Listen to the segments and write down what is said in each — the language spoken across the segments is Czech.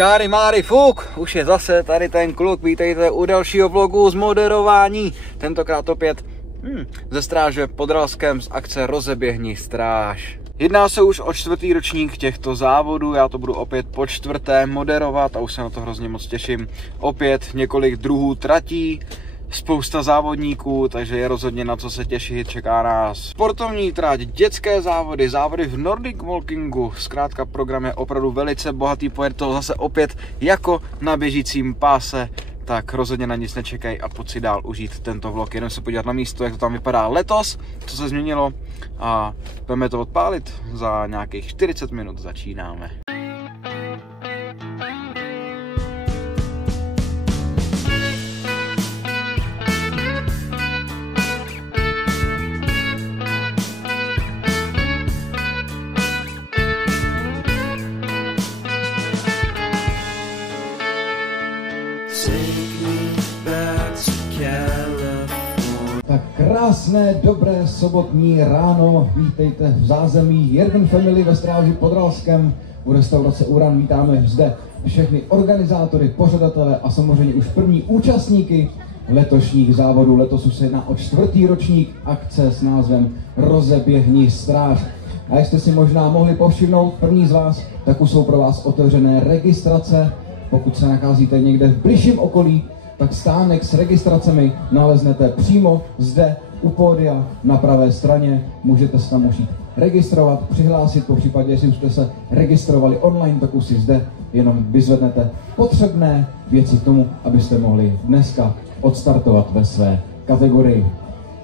Čáry máry fuk, už je zase tady ten kluk, vítejte u dalšího vlogu z moderování, tentokrát opět ze stráže Podravském z akce Rozeběhni stráž. Jedná se už o 4. ročník těchto závodů, já to budu opět po 4. moderovat a už se na to hrozně moc těším. Opět několik druhů tratí, spousta závodníků, takže je rozhodně na co se těšit, čeká nás sportovní trať, dětské závody, závody v Nordic Walkingu, zkrátka program je opravdu velice bohatý, pojede to zase opět jako na běžícím páse, tak rozhodně na nic nečekej a pojď si dál užít tento vlog, jenom se podívat na místo, jak to tam vypadá letos, co se změnilo a budeme to odpálit, za nějakých 40 minut začínáme. Tak krásné, dobré sobotní ráno, vítejte v zázemí Jürgen Family ve Stráži Podravském. U restaurace Uran vítáme zde všechny organizátory, pořadatele a samozřejmě už první účastníky letošních závodů. Letos už se jedná o 4. ročník akce s názvem Rozeběhni stráž. A jak jste si možná mohli povšimnout, první z vás, tak už jsou pro vás otevřené registrace. Pokud se nacházíte někde v bližším okolí, tak stánek s registracemi naleznete přímo zde u pódia na pravé straně. Můžete se tam už registrovat, přihlásit, po případě, jestli jste se registrovali online, tak už si zde jenom vyzvednete potřebné věci k tomu, abyste mohli dneska odstartovat ve své kategorii.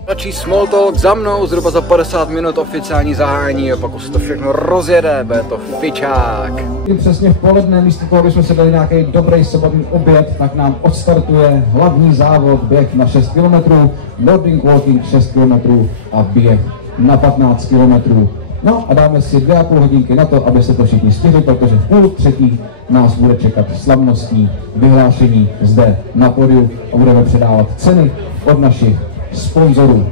Začí small talk za mnou, zhruba za 50 minut oficiální zahájení a pak už se to všechno rozjede, bude to fičák. Přesně v poledne, místo toho, aby jsme se dali nějaký dobrý sobotní oběd, tak nám odstartuje hlavní závod, běh na 6 km, Nordic Walking 6 km a běh na 15 km. No a dáme si 2,5 hodinky na to, aby se to všichni stihli, protože v 2:30 nás bude čekat slavnostní vyhlášení zde na pódiu a budeme předávat ceny od našich sponzorů.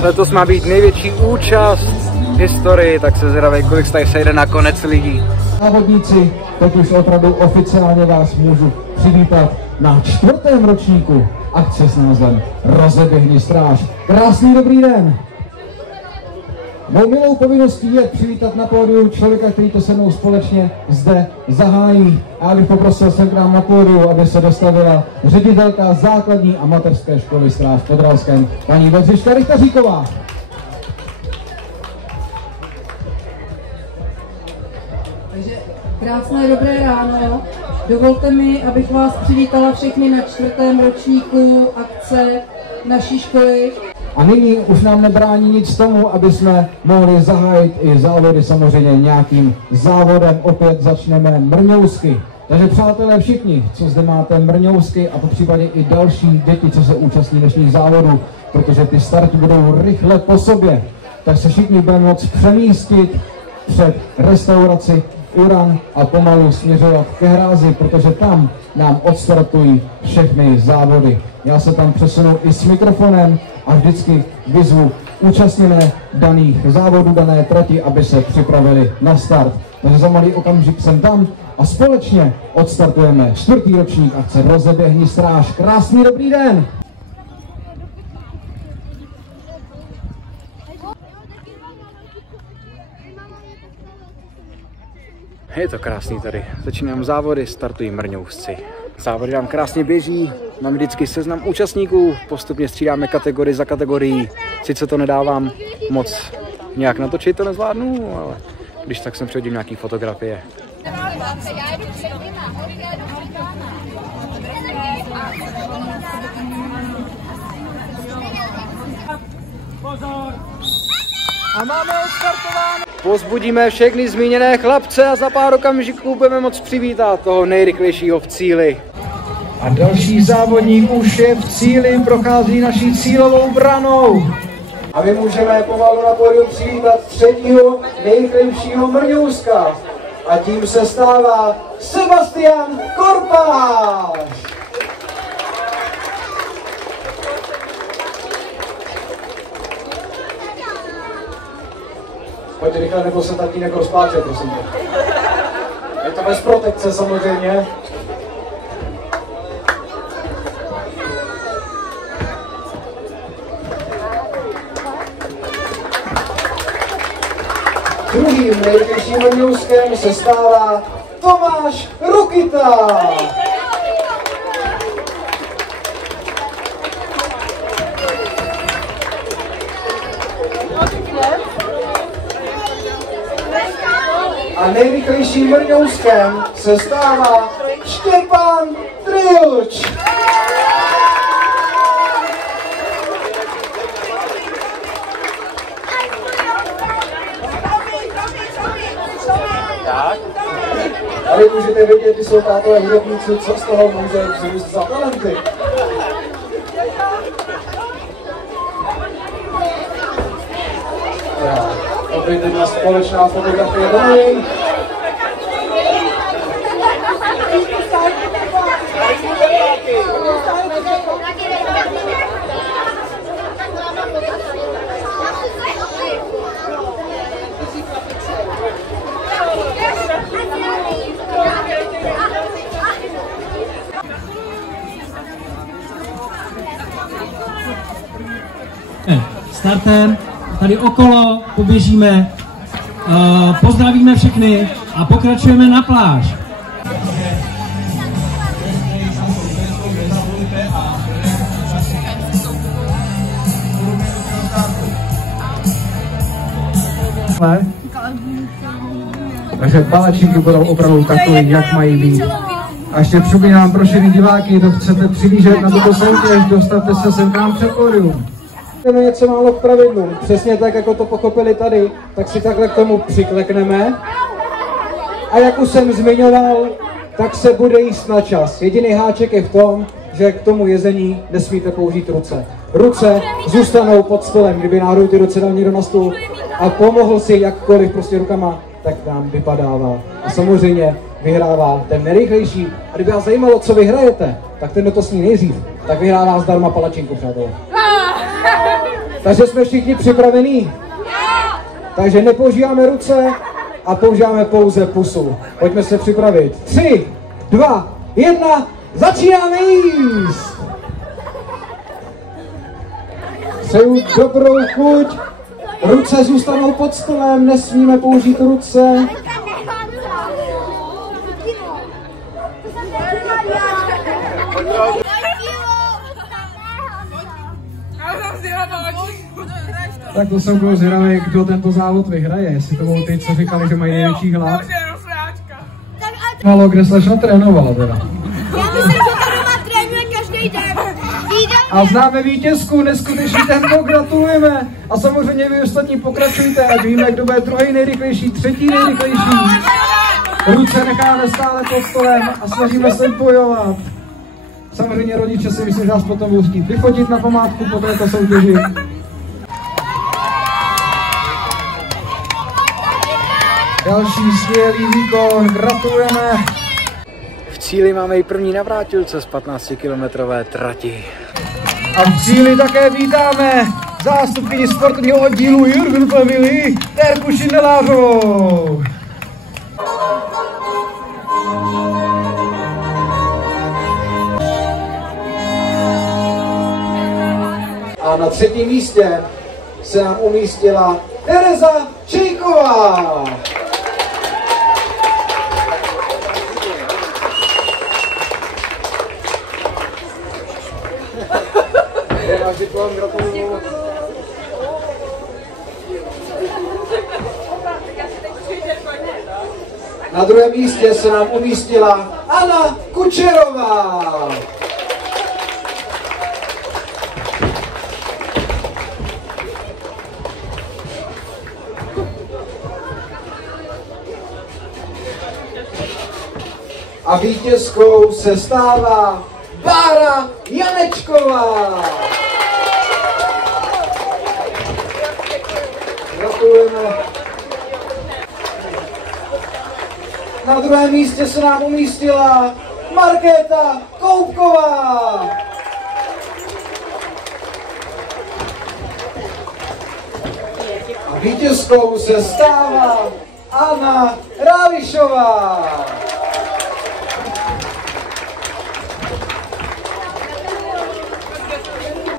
Letos má být největší účast v historii, tak se zvědavej, kolik se tady sejde nakonec lidí. Závodníci, teď už opravdu oficiálně vás můžu přivítat na 4. ročníku akce s názvem Rozeběhni stráž. Krásný dobrý den! Mou milou povinností je přivítat na pódiu člověka, který to se mnou společně zde zahájí. A já bych poprosil sem k nám na pódiu, aby se dostavila ředitelka základní a mateřské školy Stráž Podravském, paní Bedřiška Rychtaříková. Takže krásné dobré ráno. Dovolte mi, abych vás přivítala všechny na 4. ročníku akce naší školy. A nyní už nám nebrání nic tomu, aby jsme mohli zahájit i závody samozřejmě nějakým závodem. Opět začneme mrňousky. Takže přátelé všichni, co zde máte mrňousky a po případě i další děti, co se účastní dnešních závodů, protože ty starty budou rychle po sobě, tak se všichni budeme moct přemístit před restauraci Uran a pomalu směřovat ke hrázi, protože tam nám odstartují všechny závody. Já se tam přesunu i s mikrofonem a vždycky vyzvu účastněné daných závodů, dané trati, aby se připravili na start. Takže za malý okamžik jsem tam a společně odstartujeme 4. ročník akce Rozeběhni stráž. Krásný dobrý den! Je to krásný tady. Začínám závody, startují mrňousci. Závody nám krásně běží, mám vždycky seznam účastníků, postupně střídáme kategorii za kategorií. Sice to nedávám moc nějak natočit, to nezvládnu, ale když tak sem přihodím nějaký fotografie. A máme odstartováno. Pozbudíme všechny zmíněné chlapce a za pár okamžiků budeme moct přivítat toho nejrychlejšího v cíli. A další závodník už je v cíli, prochází naší cílovou branou. A my můžeme pomalu na pódiu přivítat 3. nejrychlejšího mrňouska. A tím se stává Sebastian Korpáš. Pojď rychle, nebo se tatínek rozpláče, prosím tě. Je to bez protekce samozřejmě. Druhým nejrychlejším mňouskem se stává Tomáš Rokita. A nejrychlejším mrňouskem se stává Štěpán Trilč. Tady můžete vidět, ty jsou tátové hudebníci, co z toho může vzrůst za talenty. Opět jedna společná fotografie domů. Startem, tady okolo poběžíme, pozdravíme všechny a pokračujeme na pláž. Takže palačinky budou opravdu takový, jak mají být. A ještě připomínám pro všechny diváky, kdo chcete přihlížet na tuto soutěž, dostavte se sem k nám před pódium. Jdeme něco málo k pravidlům. Přesně tak, jako to pochopili tady, tak si takhle k tomu přiklekneme. A jak už jsem zmiňoval, tak se bude jíst na čas. Jediný háček je v tom, že k tomu jezení nesmíte použít ruce. Ruce zůstanou pod stolem, kdyby náhodou ty ruce dal někdo na stůl a pomohl si jakkoliv prostě rukama, tak nám vypadává. A samozřejmě vyhrává ten nejrychlejší. A kdyby vás zajímalo, co vyhrajete, tak ten, kdo to sní nejdřív, tak vyhrává zdarma palačinku, přátelé. Takže jsme všichni připravení? Takže nepoužíváme ruce a používáme pouze pusu. Pojďme se připravit. 3, 2, 1, začínáme jíst! Přeju dobrou chuť. Ruce zůstanou pod stolem, nesmíme použít ruce. Tak to jsem byl zvědavý, kdo tento závod vyhraje, jestli to budou ty, co říkali, že mají největší hlad. Málo kde slečna trénovala teda. Já myslím, že to doma trénuje každý den. A známe vítězku, neskutečný tempo, gratulujeme. A samozřejmě vy ostatní pokračujte, ať víme, kdo bude druhý nejrychlejší, třetí nejrychlejší. Ruce necháme stále pod stolem a snažíme se bojovat. Samozřejmě rodiče si myslím, že nás potom budou chtít vyfotit na památku po této soutěži. Další skvělý výkon, gratulujeme. V cíli máme i první navrátilce z 15-kilometrové trati. A v cíli také vítáme zástupkyni sportovního oddílu Jürgen Family, Terku Šindelářovou. A na třetím místě se nám umístila Tereza Čejková. Na druhém místě se nám umístila Anna Kučerová. A vítězkou se stává Bára Janečková. Gratulujeme. Na druhém místě se nám umístila Markéta Koupková. A Vítězkou se stává Anna Rálišová.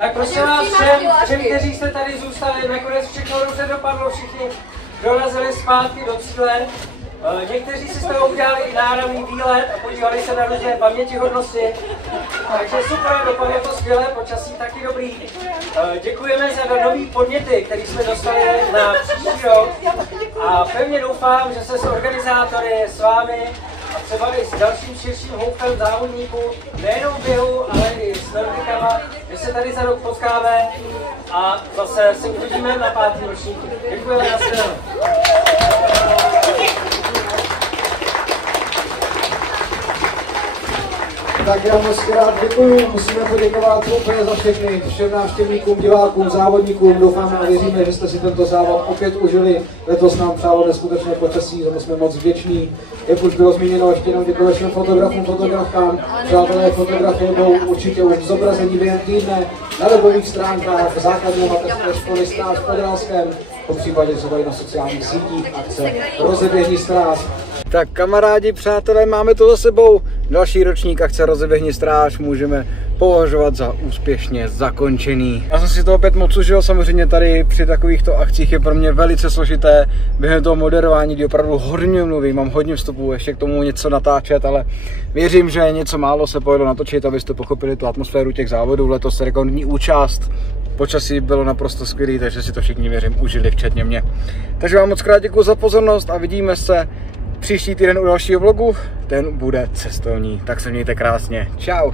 Tak prosím vás všem, kteří jste tady zůstali, nakonec všechno dobře dopadlo, všichni dorazili zpátky do cíle. Někteří si z toho udělali i náramný výlet a podívali se na různé pamětihodnosti. Takže super, dopadlo to skvěle, počasí taky dobrý. Děkujeme za nový podněty, které jsme dostali na příští rok. A pevně doufám, že se s organizátory, s vámi a třeba i s dalším širším hloubkem závodníků, nejenom v běhu, ale i s nordikama, že se tady za rok potkáme a zase se uvidíme na 5. ročníku. Děkujeme, nashledanou. Tak já moc krát děkuju, musíme poděkovat úplně za všechny, všem návštěvníkům, divákům, závodníkům. Doufáme a věříme, že jste si tento závod opět užili. Letos nám přálo neskutečné počasí, za to jsme moc vděční. Jak už bylo zmíněno, ještě jenom děkuji všem fotografům, fotografkám. Přátelé fotografie budou určitě už zobrazení během týdne na webových stránkách základní mateřské školy Stráž v Podravském, popřípadě třeba i na sociálních sítích akce Rozeběhni stráž. Tak kamarádi, přátelé, máme to za sebou. Další ročník akce Rozeběhni stráž můžeme považovat za úspěšně zakončený. Já jsem si to opět moc užil, samozřejmě tady při takovýchto akcích je pro mě velice složité během toho moderování, kdy opravdu hodně mluvím, mám hodně vstupů, ještě k tomu něco natáčet, ale věřím, že něco málo se povedlo natočit, abyste pochopili tu atmosféru těch závodů. Letos rekordní účast, počasí bylo naprosto skvělý, takže si to všichni, věřím, užili, včetně mě. Takže vám moc krát děkuji za pozornost a vidíme se příští týden u dalšího vlogu, ten bude cestovní, tak se mějte krásně. Čau.